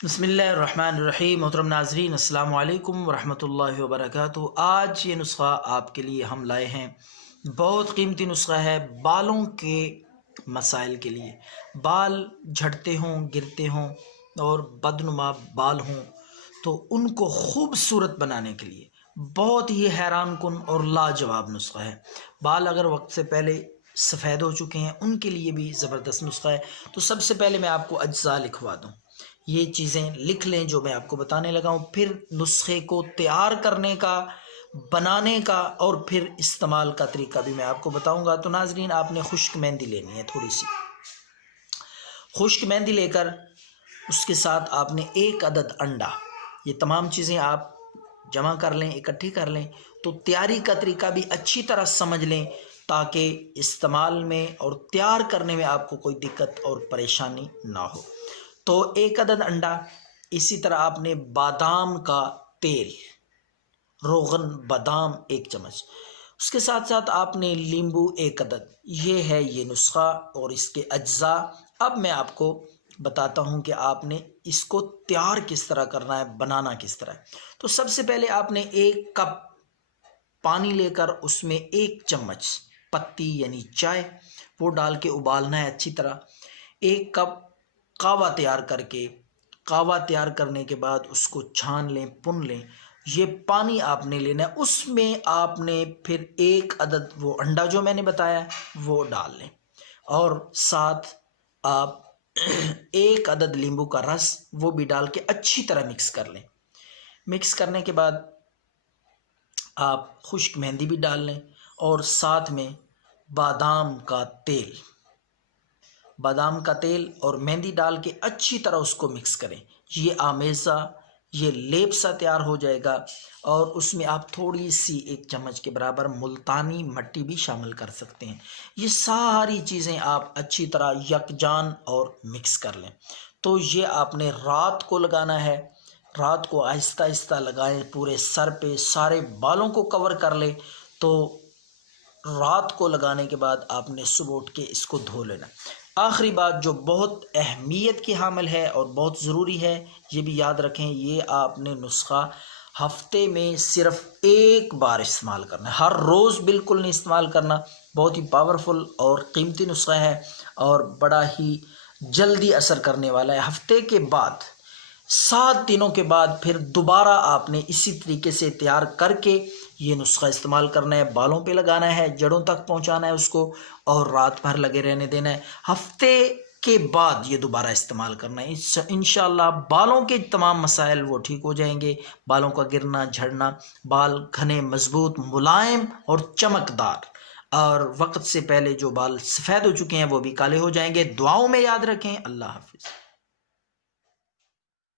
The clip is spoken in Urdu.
بسم اللہ الرحمن الرحیم۔ محترم ناظرین، السلام علیکم ورحمۃ اللہ وبرکاتہ۔ آج یہ نسخہ آپ کے لیے ہم لائے ہیں، بہت قیمتی نسخہ ہے بالوں کے مسائل کے لیے۔ بال جھڑتے ہوں، گرتے ہوں اور بدنما بال ہوں تو ان کو خوبصورت بنانے کے لیے بہت ہی حیران کن اور لاجواب نسخہ ہے۔ بال اگر وقت سے پہلے سفید ہو چکے ہیں ان کے لیے بھی زبردست نسخہ ہے۔ تو سب سے پہلے میں آپ کو اجزاء لکھوا دوں، یہ چیزیں لکھ لیں جو میں آپ کو بتانے لگا ہوں، پھر نسخے کو تیار کرنے کا، بنانے کا اور پھر استعمال کا طریقہ بھی میں آپ کو بتاؤں گا۔ تو ناظرین، آپ نے خشک مہندی لینی ہے، تھوڑی سی خشک مہندی لے کر اس کے ساتھ آپ نے 1 عدد انڈا، یہ تمام چیزیں آپ جمع کر لیں، اکٹھی کر لیں۔ تو تیاری کا طریقہ بھی اچھی طرح سمجھ لیں تاکہ استعمال میں اور تیار کرنے میں آپ کو کوئی دقت اور پریشانی نہ ہو۔ تو 1 عدد انڈا، اسی طرح آپ نے بادام کا تیل، روغن بادام 1 چمچ، اس کے ساتھ ساتھ آپ نے لیمبو 1 عدد۔ یہ ہے یہ نسخہ اور اس کے اجزاء۔ اب میں آپ کو بتاتا ہوں کہ آپ نے اس کو تیار کس طرح کرنا ہے، بنانا کس طرح ہے۔ تو سب سے پہلے آپ نے 1 کپ پانی لے کر اس میں 1 چمچ پتی یعنی چائے وہ ڈال کے ابالنا ہے اچھی طرح۔ 1 کپ قہوہ تیار کر کے، قہوہ تیار کرنے کے بعد اس کو چھان لیں، پن لیں۔ یہ پانی آپ نے لینا ہے، اس میں آپ نے پھر 1 عدد وہ انڈا جو میں نے بتایا وہ ڈال لیں، اور ساتھ آپ 1 عدد لیمبو کا رس وہ بھی ڈال کے اچھی طرح مکس کر لیں۔ مکس کرنے کے بعد آپ خشک مہندی بھی ڈال لیں اور ساتھ میں بادام کا تیل، بادام کا تیل اور مہندی ڈال کے اچھی طرح اس کو مکس کریں۔ یہ آمیزہ، یہ لیپ سا تیار ہو جائے گا، اور اس میں آپ تھوڑی سی 1 چمچ کے برابر ملتانی مٹی بھی شامل کر سکتے ہیں۔ یہ ساری چیزیں آپ اچھی طرح یکجان اور مکس کر لیں۔ تو یہ آپ نے رات کو لگانا ہے، رات کو آہستہ آہستہ لگائیں، پورے سر پہ سارے بالوں کو کور کر لیں۔ تو رات کو لگانے کے بعد آپ نے صبح اٹھ کے اس کو دھو لینا۔ آخری بات جو بہت اہمیت کی حامل ہے اور بہت ضروری ہے، یہ بھی یاد رکھیں، یہ آپ نے نسخہ ہفتے میں صرف 1 بار استعمال کرنا ہے، ہر روز بالکل نہیں استعمال کرنا۔ بہت ہی پاورفل اور قیمتی نسخہ ہے اور بڑا ہی جلدی اثر کرنے والا ہے۔ ہفتے کے بعد 7 دنوں کے بعد پھر دوبارہ آپ نے اسی طریقے سے تیار کر کے یہ نسخہ استعمال کرنا ہے، بالوں پہ لگانا ہے، جڑوں تک پہنچانا ہے اس کو، اور رات بھر لگے رہنے دینا ہے۔ ہفتے کے بعد یہ دوبارہ استعمال کرنا ہے۔ انشاءاللہ بالوں کے تمام مسائل وہ ٹھیک ہو جائیں گے، بالوں کا گرنا، جھڑنا، بال گھنے، مضبوط، ملائم اور چمکدار، اور وقت سے پہلے جو بال سفید ہو چکے ہیں وہ بھی کالے ہو جائیں گے۔ دعاؤں میں یاد رکھیں۔ اللہ حافظ۔